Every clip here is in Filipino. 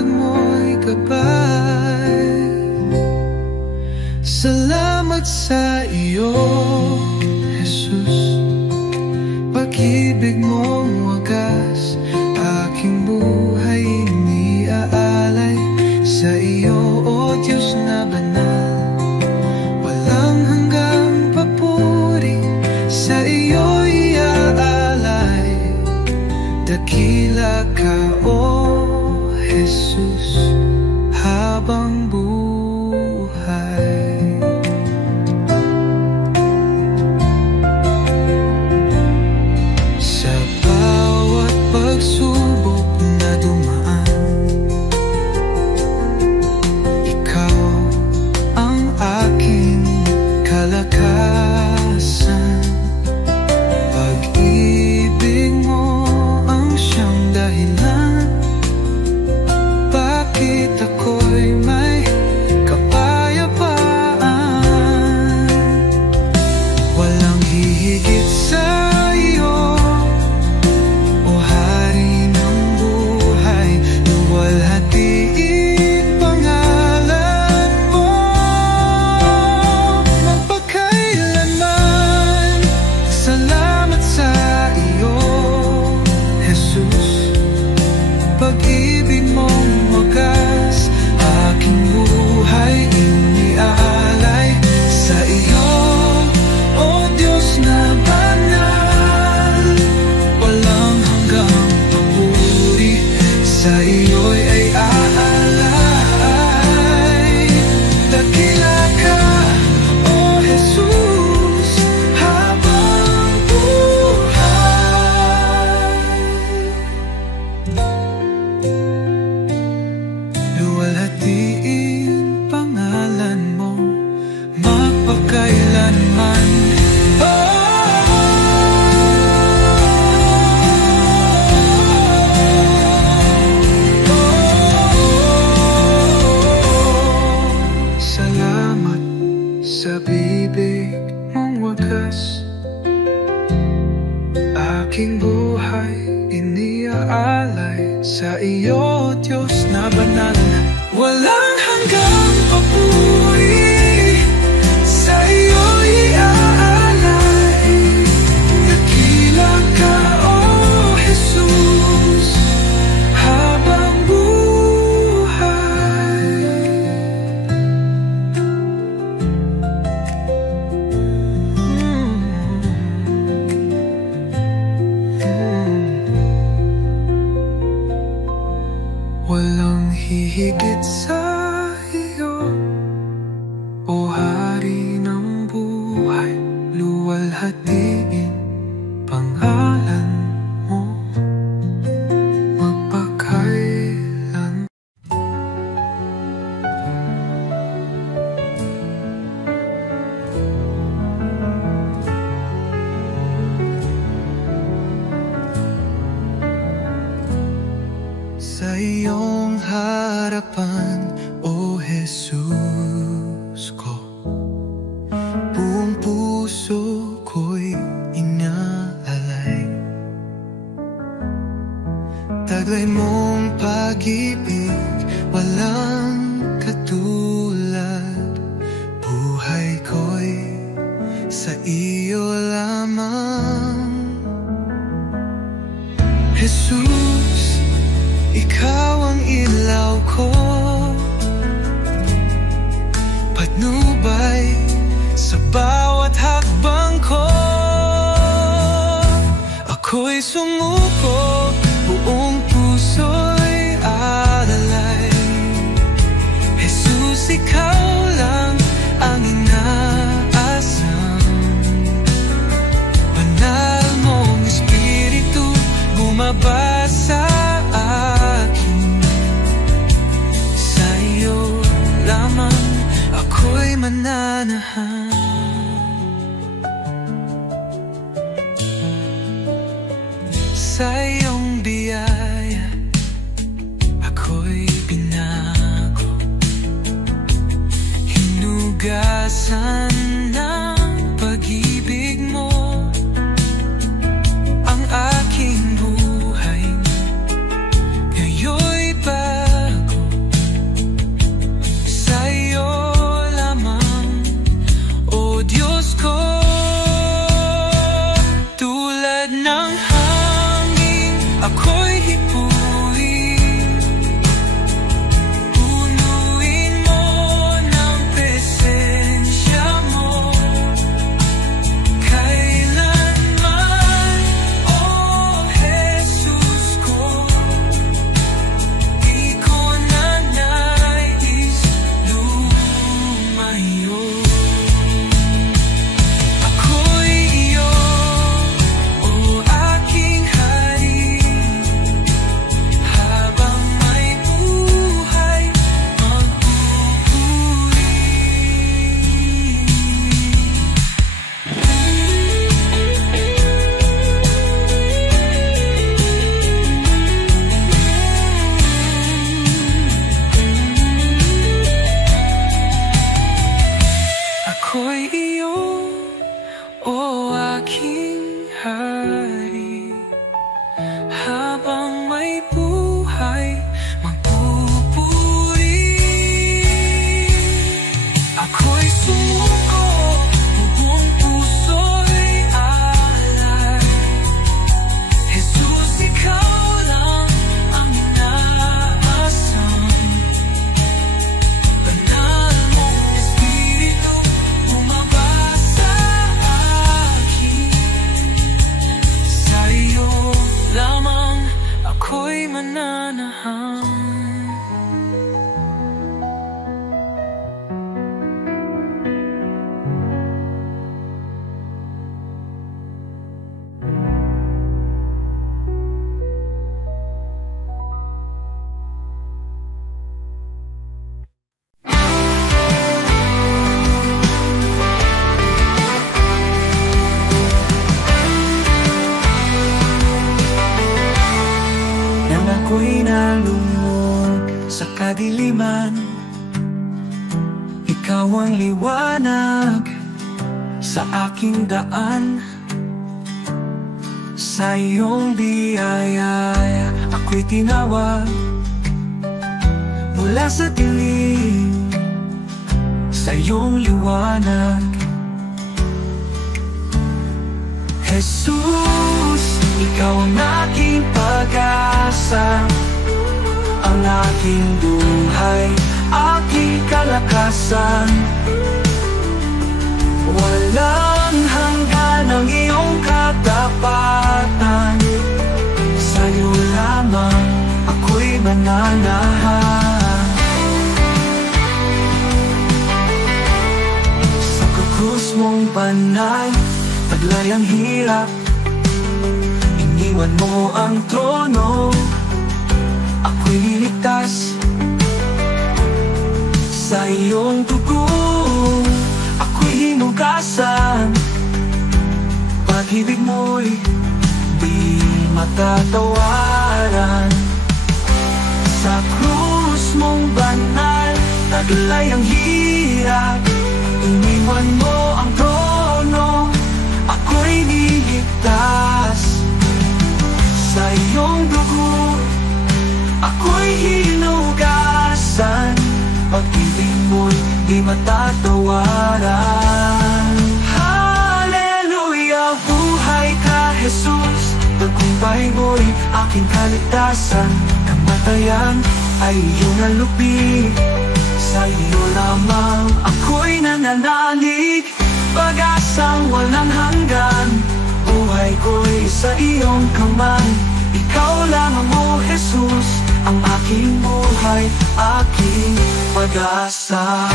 liwanag mo'y gabay. Salamat sa iyo, Jesus. Pag-ibig mong wagas, aking buhay iniaalay. Sa iyo, O Diyos na banal, walang hanggang papuri. Sa iyo iaalay, dakila ka, O Jesus, habang buhay. Sa bawat pagsubok na dumaan, ikaw ang aking kalakasan. Pag-ibig mo ang siyang dahilan, bakit ako'y may kapayapaan. Walang hihigit sa iyo, O Hari ng buhay. Luwalhatiin pangalan mo magpakailanman. Salamat sa iyo, Jesus. Pag-ibig mong wagas, aking buhay iniaalay. Sa iyo, O Diyos na banal, walang hanggang papuri. Sa iyo'y ay aalay. Dakila ka, O Jesus, habang buhay. Luwalhatiin pangalan mo magpakailanman. Salamat sa bibig mong wagas, aking buhay iniaalay. Sa iyo, Diyos na banal, walang hanggang papuri. Sa iyo iaalay, dakila ka, O Jesus, habang buhay. Walang hihigit sa iyo, O Hari ng buhay. Luwalhatiin pangalan mo magpakailan. Sa iyong harapan, O Jesus ko, buong puso ko'y inaalay. Taglay mong pag-ibig, walang katulad. Buhay ko'y sa iyo lamang. Jesus, ikaw ang ilaw ko, patnubay sa bawat hakbang ko. Ako'y sumuko, buong puso'y alalay. Jesus, ikaw lang ang inaasam. Banal mong Espiritu bumaba sa akin. Sa iyo lamang ako'y mananahan. Sa iyong biyaya ako'y binago, hinugasan ng pag-ibig mo ang aking buhay. Ngayon'y bago, sa kadiliman. Ikaw ang liwanag sa aking daan. Sa iyong biyaya ako'y tinawag mula sa dilim, sa iyong liwanag. Jesus, ikaw ang aking pag-asa, ang aking buhay, aking kalakasan. Walang hanggan ang iyong katapatan, sa'yo lamang ako'y mananahan. Sa krus mong banal, taglay ang hirap, iniwan mo ang trono, ako'y niligtas. Sa iyong dugo ako'y hinugasan, pag-ibig mo'y di matatawaran. Sa krus mong banal, taglay ang hirap, iniwan mo ang trono, ako'y niligtas. Sa iyong dugo ako'y hinugasan, pag-ibig mo'y di matatawaran. Hallelujah, buhay ka Jesus, tagumpay mo'y aking kaligtasan. Kamatayan ay iyong nalupi, sa iyo lamang ako'y nananalig. Pag-asang walang hanggan, buhay ko'y sa iyong kamay. Ikaw lamang mo Jesus, ang aking buhay, aking pag-asa.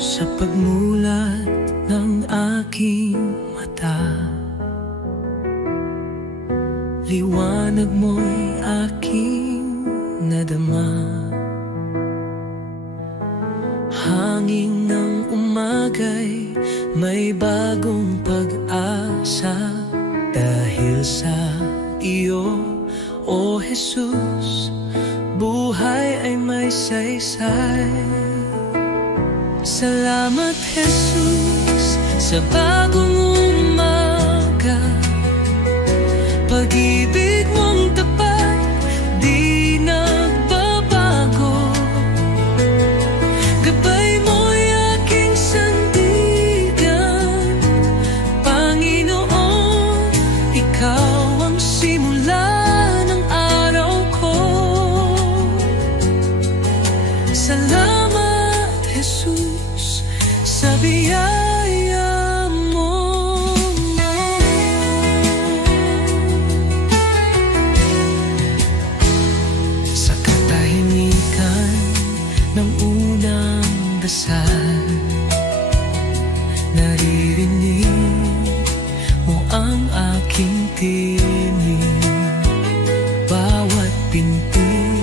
Sa pagmulat ng aking mata, liwanag mo'y aking nadama. Hangin ng umaga'y may bagong pag-asa, dahil sa iyo, O Jesus, buhay ay may saysay. Salamat Jesus sa bagong umaga, pag-ibig mong tapat di nagbabago. Gabay mo'y aking sandigan, Panginoon, ikaw ang simula ng araw ko. Salamat Jesus sa biyaya mo. Sa katahimikan ng unang dasal, naririnig mo ang aking tinig. Bawat pinti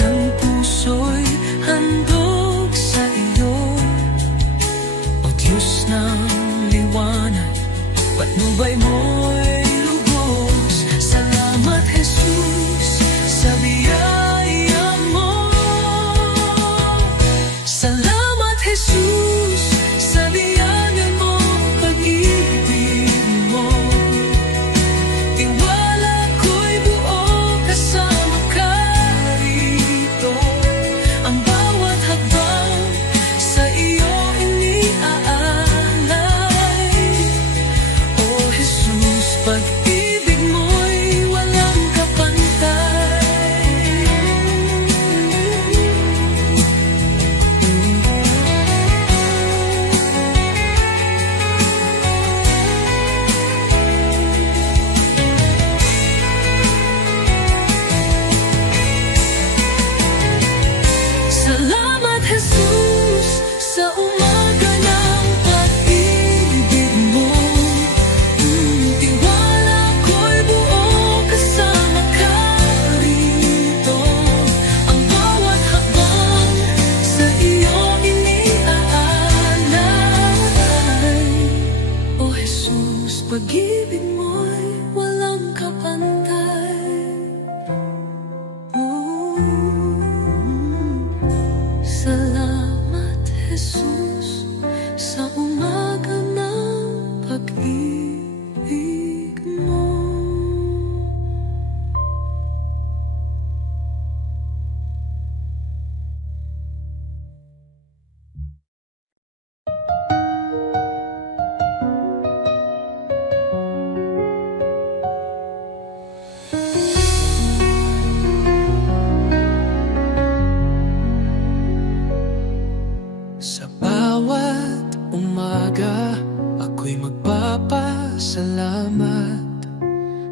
ng puso'y handog sa iyo, O Diyos ng liwanag, patnubay mo'y lubos. Salamat Jesus sa biyaya mo. Salamat Jesus sa biyaya mo, pag-ibig mo.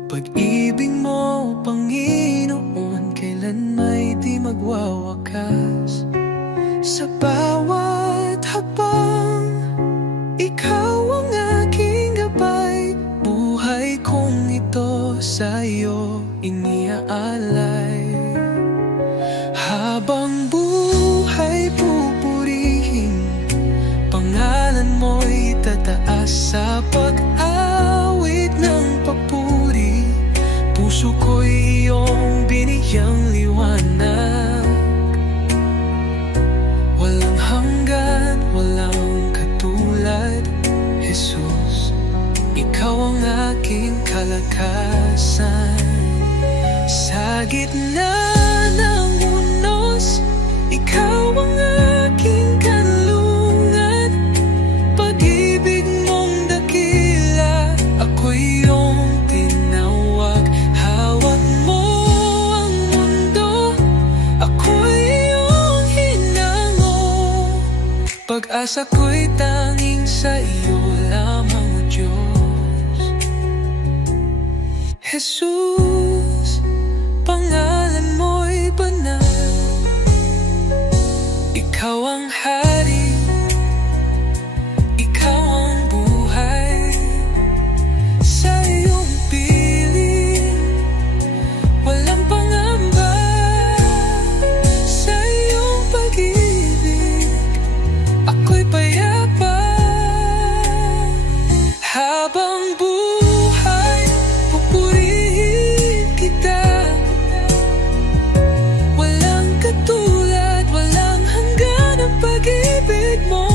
Pag-ibig mo, Panginoon, kailan may di magwawakas. Sa bawat habang ikaw ang aking gabay, buhay kong ito sa'yo iniaalay. Habang buhay pupurihin, pangalan mo'y tataas sa pag-awit ng papuri. Puso ko'y iyong biniyang liwanag, walang hanggan, walang katulad. Jesus, ikaw ang aking kalakasan. Sa gitna ng unos, ikaw ang aking kanlungan. Pag-ibig mong dakila, ako'y iyong tinawag. Hawak mo ang mundo, ako'y iyong hinango. Pag-asa ko'y tanging sa iyo lamang, O Diyos. Jesus, pangalan mo'y banal. Ikaw ang hari, ikaw ang buhay. Sa iyong piling, walang pangamba. Sa iyong pag-ibig, ako'y payapa. Habang buhay, pupurihin kita. Walang katulad, walang hanggan ang pag-ibig mo.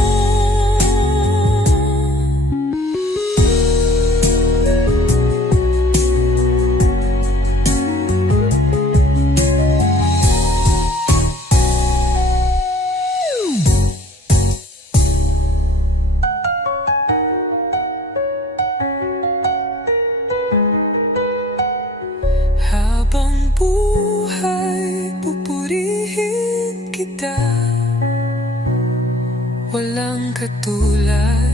Habang buhay, pupurihin kita. Walang katulad,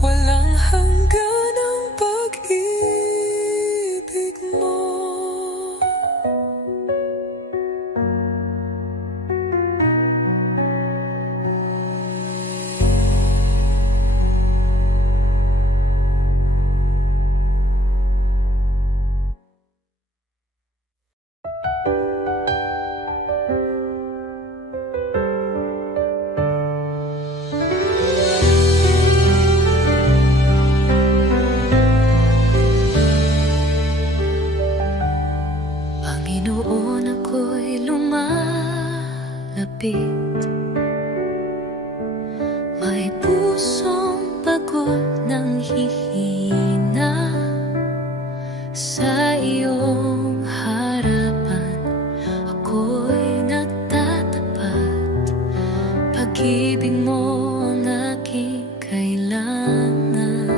walang hanggan ang pag-ibig mo. Panginoon, ako'y lumalapit. May pusong pagod ng hihina. Sa iyong harapan ako'y nagtatapat. Pag-ibig mo ang aking kailangan.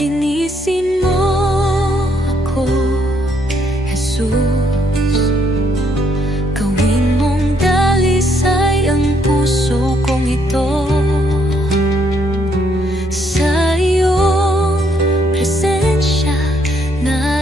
Linisin mo ako, Jesus. Gawin mong dalisay ang puso kong ito. Sa iyong presensya na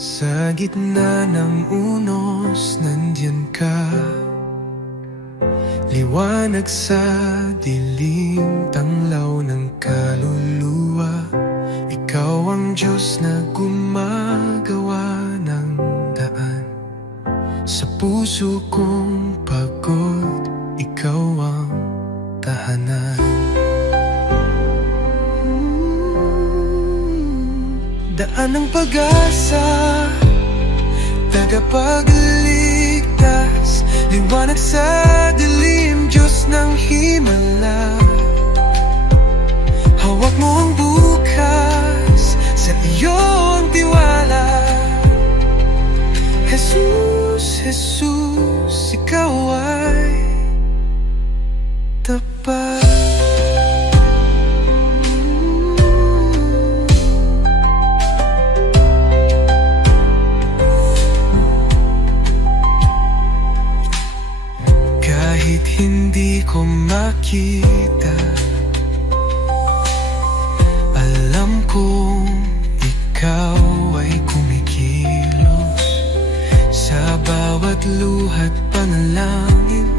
Sa gitna ng unos, nandyan ka. Liwanag sa dilim, tanglaw ng kaluluwa. Ikaw ang Diyos na gumagawa ng daan. Sa puso kong pagod, ikaw ang tahanan. Daan ng pag-asa, tagapagligtas, liwanag sa dilim, Diyos ng himala. Hawak mo ang bukas, sa iyong tiwala. Jesus, Jesus, ikaw ay tapat. Kahit hindi ko makita, alam kong ikaw ay kumikilos sa bawat luha't panalangin.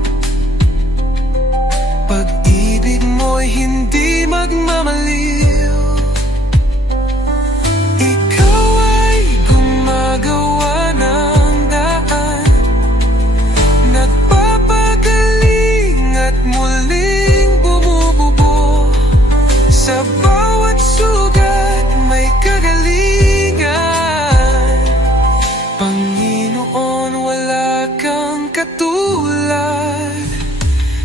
Pag-ibig mo'y hindi magmamaliw. Ikaw ay gumagawa ng daan, nagpapagaling at muling bumubuo. Sa bawat sugat may kagalingan. Panginoon, wala kang katulad.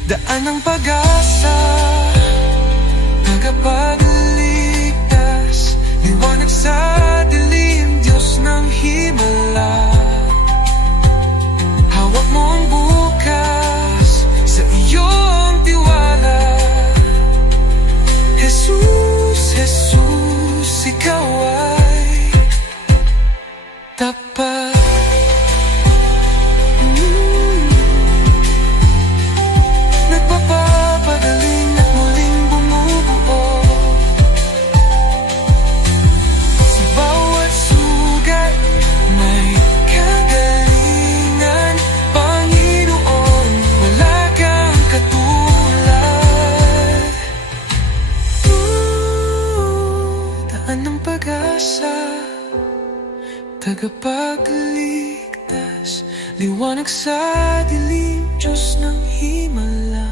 Daan ng pag-asa, tagapagligtas, liwanag sa dilim, Diyos ng himala. Hawak mo ang bukas, sa iyong tiwala. Jesus, Jesus, ikaw ay tapat. Nagpapagaling at muling bumubuo. Sa bawat sugat may kagalingan. Panginoon, wala kang katulad. Daan ng pag-asa, tagapagligtas, liwanag sa dilim, Diyos ng himala.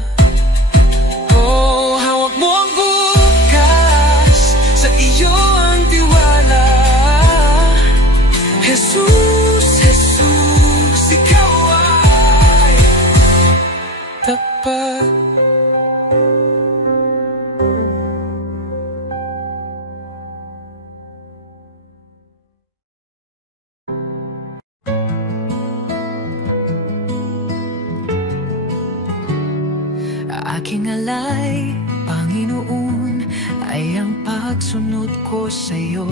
Oh, hawak mo ang bukas, sa iyo ang tiwala. Jesus, Jesus, ikaw ay tapat. Aking alay, Panginoon, ay ang pagsunod ko sa'yo.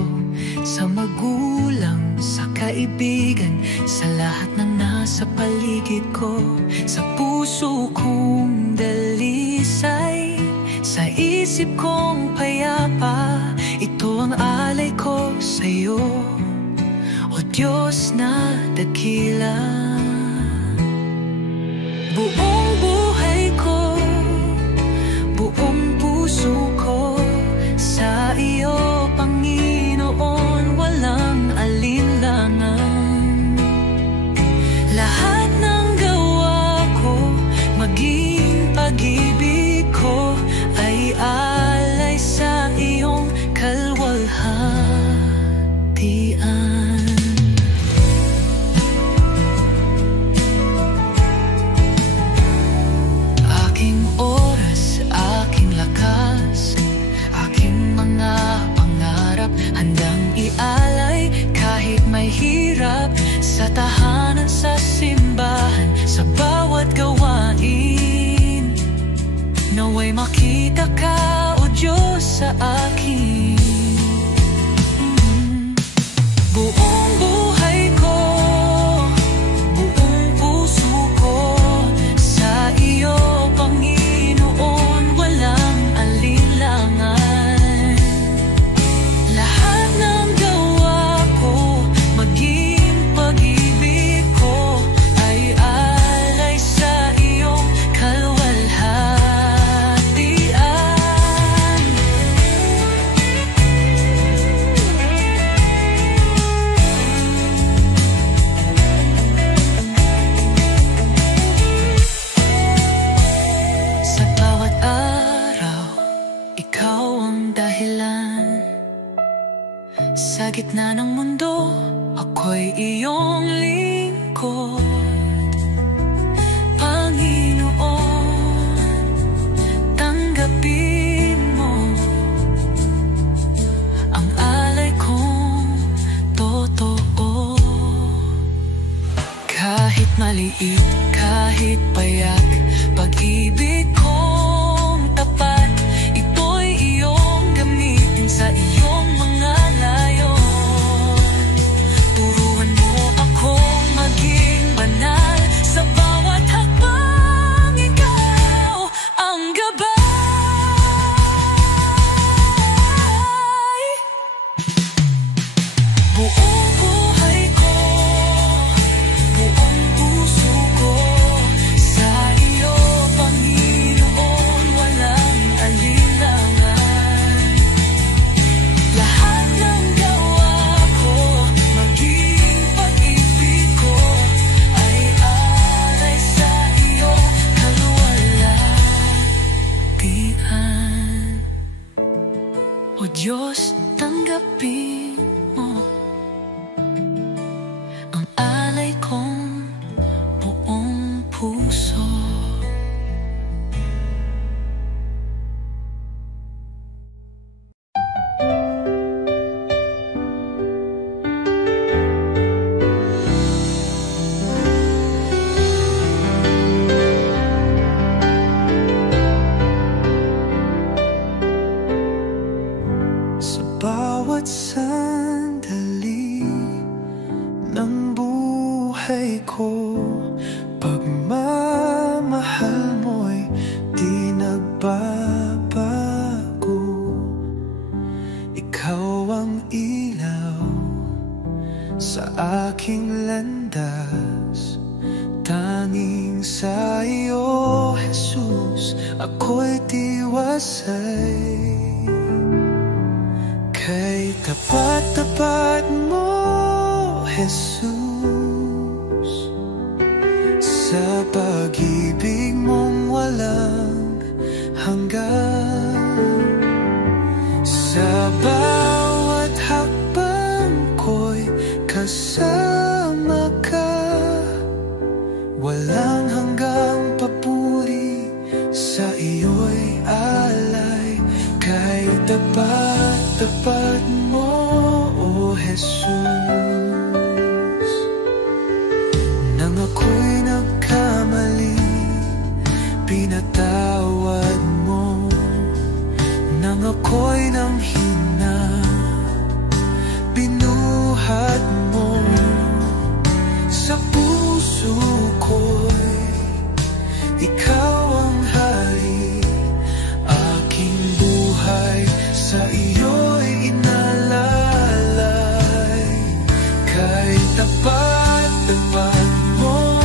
Sa magulang, sa kaibigan, sa lahat ng nasa paligid ko. Sa puso kong dalisay, sa isip kong payapa, ito ang alay ko sa'yo, o Diyos na dakila. Buong buhay ko, buong puso ko, sa iyo, Panginoon, walang alinlangan. Lahat ng gawa ko, maging pag-ibig ko, ay alay sa iyong kalwalhatian. Mahirap sa tahanan, sa simbahan, sa bawat gawain. Naway makita ka, O Diyos, sa akin. Buong buhay ko, buong puso ko, sa iyo, Panginoon, walang alinlangan. Lahat ng gawa ko, maging Sa gitna ng mundo, ako'y iyong lingkod. Panginoon, tanggapin mo ang alay kong totoo. Kahit maliit, kahit payak, pag-ibig kong tapat, ito'y iyong gamitin sa iyong mga layon. Turuan mo akong maging banal sa bawat hakbang, ikaw ang gabay. Buong buhay ko, buong puso ko, sa iyo, Panginoon, walang alinlangan. Lahat ng gawa ko, maging pag-ibig ko, ay alay sa iyo, kaluwalhatian. O Diyos, tanggapin mo ang alay kong buong puso. Sa bawat sandali ng buhay ko, pagmamahal mo'y di nagbabago. Ikaw ang ilaw sa aking landas, tanging sa iyo, Jesus, ako'y tiwasay. Kay tapat-tapat mo, Jesus, sa pag-ibig mong walang hanggan. Sa bawat hakbang ko'y kasama ka, walang hanggang papuri, sa iyo'y alay. Kay tapat mo, O Jesus, nang ako'y nagkamali, pinatawad mo. Nang ako'y nanghina, binuhat mo. Sa puso ko'y ikaw ang hari, aking buhay sa iyo'y inalalay. Kay tapat mo,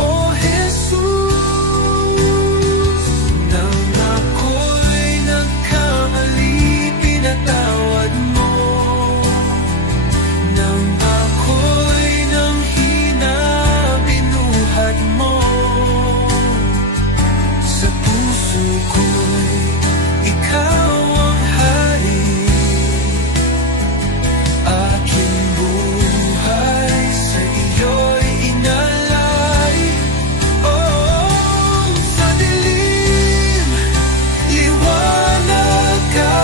O Jesus, nang ako'y nagkamali, pinatawad mo. Nang ako'y nanghina, binuhat mo. Sa puso ko'y ikaw ang hari, aking buhay sa iyo'y inalay. Oh, sa dilim, liwanag ka.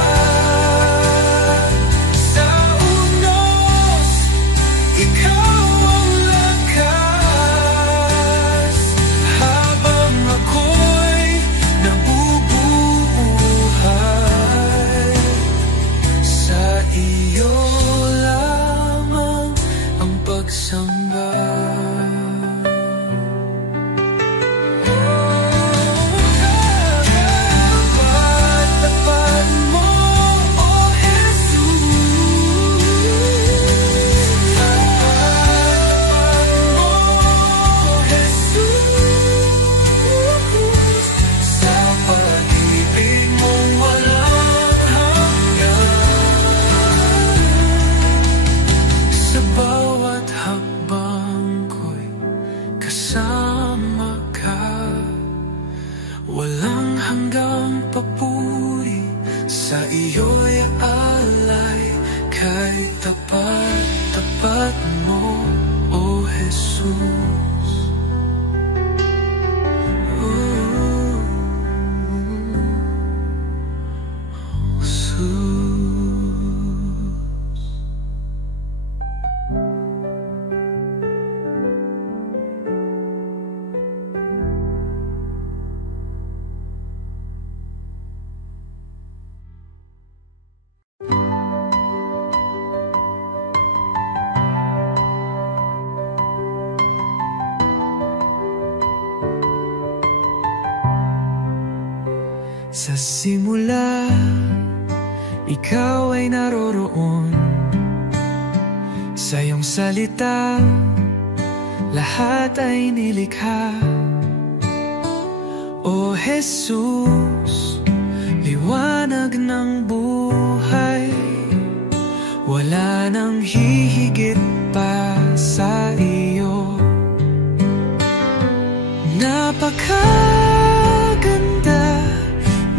Sa unos, ikaw ang lakas. Habang ako'y nabubuhay, sa iyo lamang ang pagsamba. Tapat mo, O Jesus, tapat mo, O Jesus, sa pag-ibig mong walang hanggan. Sa bawat hakbang ako'y tapat mo, O Jesus. Sa simula, ikaw ay naroroon. Sa iyong salita, lahat ay nilikha. O Jesus, liwanag ng buhay, wala nang hihigit pa sa iyo. Napakaganda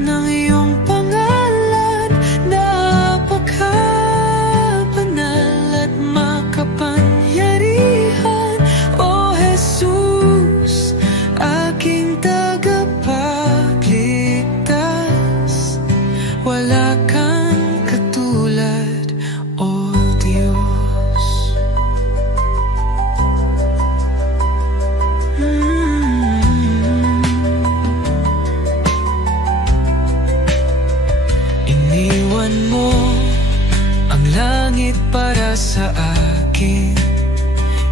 ng iyong pangalan, napakabanal at makapangyarihan. O Jesus, aking tagapagligtas, wala kang katulad, O Diyos. Iniwan mo ang langit para sa akin,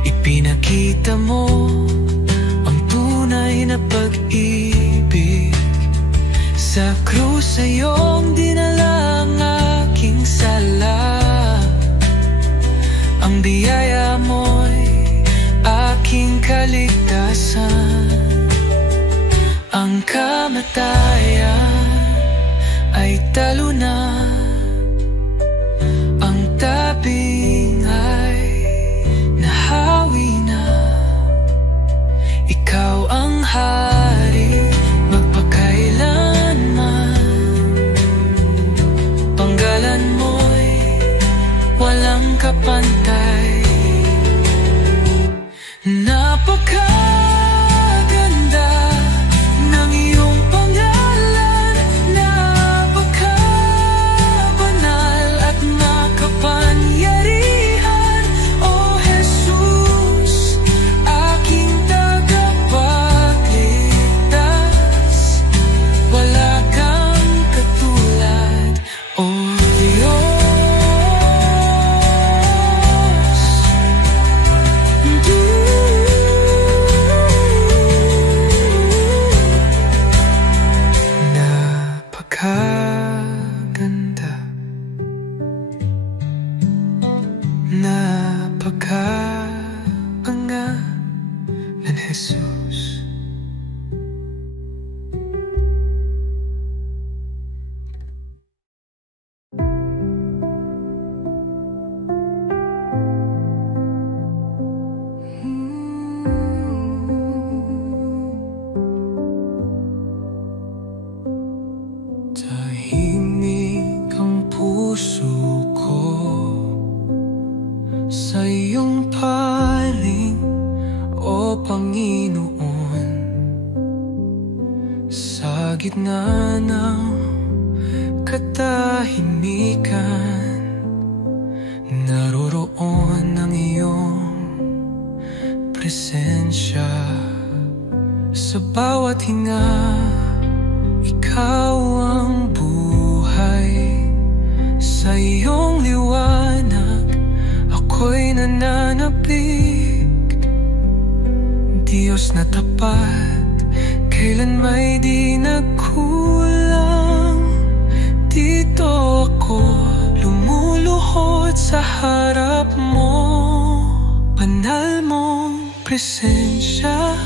ipinakita mo ang tunay na pag-ibig. Sa krus sa iyong dinala ang aking sala, ang biyaya mo'y aking kaligtasan. Ang kamatayan ay talo na, ang taping ay nahawi na. Ikaw ang hari magpakailanman, panggalan mo'y walang kapantay. Napakaganda ng iyong pangalan, napakabanal at makapangyarihan. O Jesus, aking tagapagligtas, wala kang katulad, O Diyos. Napakaganda, napakapangalan, Jesus. Tahimik ang puso ko sa iyong paling, O Panginoon. Sa gitna ng katahimikan, naroroon ang iyong presensya. Sa bawat hinga, ikaw ang buhay. Sa iyong liwanag, ako'y nananapig. Diyos na tapat, kailan may di nagkulang. Dito ako lumuluhod sa harap mo. Banal mong presensya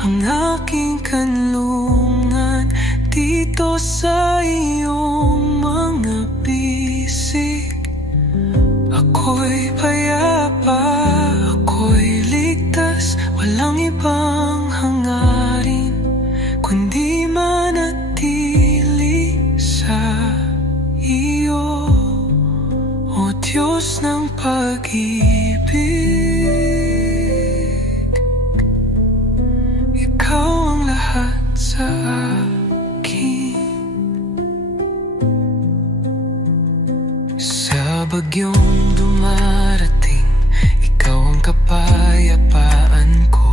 ang aking kanlungan. Dito sa iyong mga bisig, ako'y payapa, ako'y ligtas. Walang ibang hangarin kundi manatili sa iyo, O Diyos ng pag-ibig. Ikaw ang lahat sa akin. Sa bagyong dumarating, ikaw ang kapayapaan ko.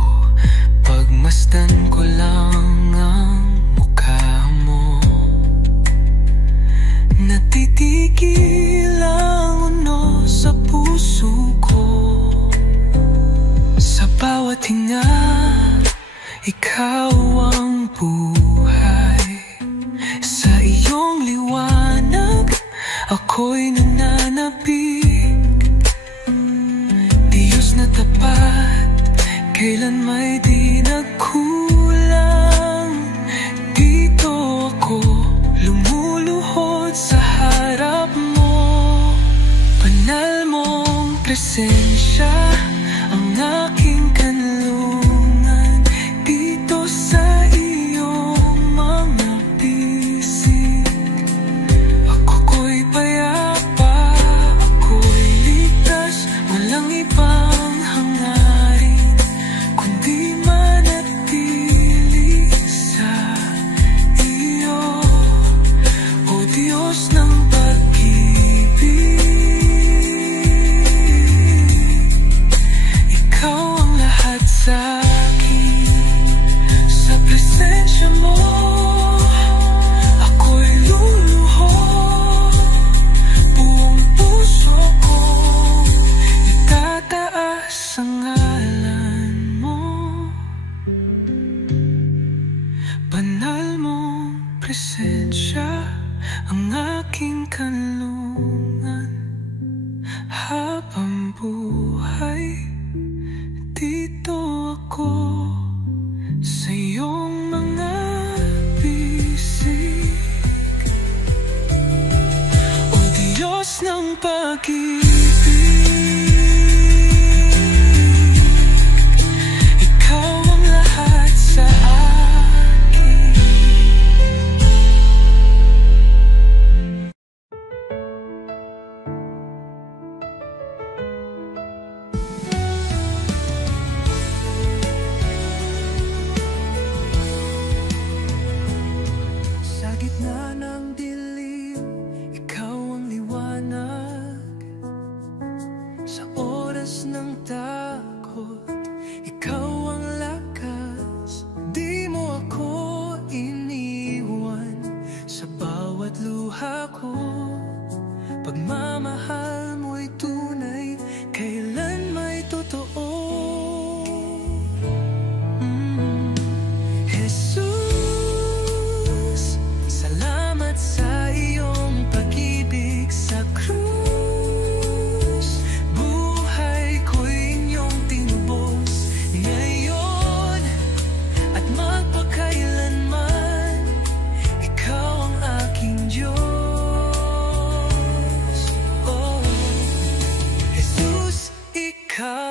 Pagmasdan ko lang ang mukha mo. Natitigil ang uno sa puso ko. Sa bawat hinga, ikaw ang buhay. Sa iyong liwanag, ako'y nananabik. Diyos na tapat, kailan may di nagkulang. Dito ako lumuluhod sa harap mo. Banal mong presensya ang aking kanlungan. Dito sa iyong mga pisik, ako'y payapa, ako'y ligtas. Walang ibang hangarin kundi manatili sa iyo, o Diyos ng pag-ibig. Ikaw ang lahat sa akin. Sa presensya mo, ako'y luluhod. Buong puso kong itataas ang ngalan mo. Banal mong presensya ang aking kanlungan. Habang buhay, dito ako sa iyong mga bisig. O Diyos ng pag-ibig, ikaw ang lahat sa akin. Sa gitna ng dilim, ikaw ang liwanag. Sa oras ng takot, ikaw ang lakas. Di mo ako iniwan sa bawat luha ko. Pagmamahal mo'y tunay, kailan may totoo. Jesus, salamat sa iyong pag-ibig sa krus. Buhay ko'y inyong tinubos ngayon at magpakailanman. Ikaw ang aking Diyos. Oh, Jesus, ikaw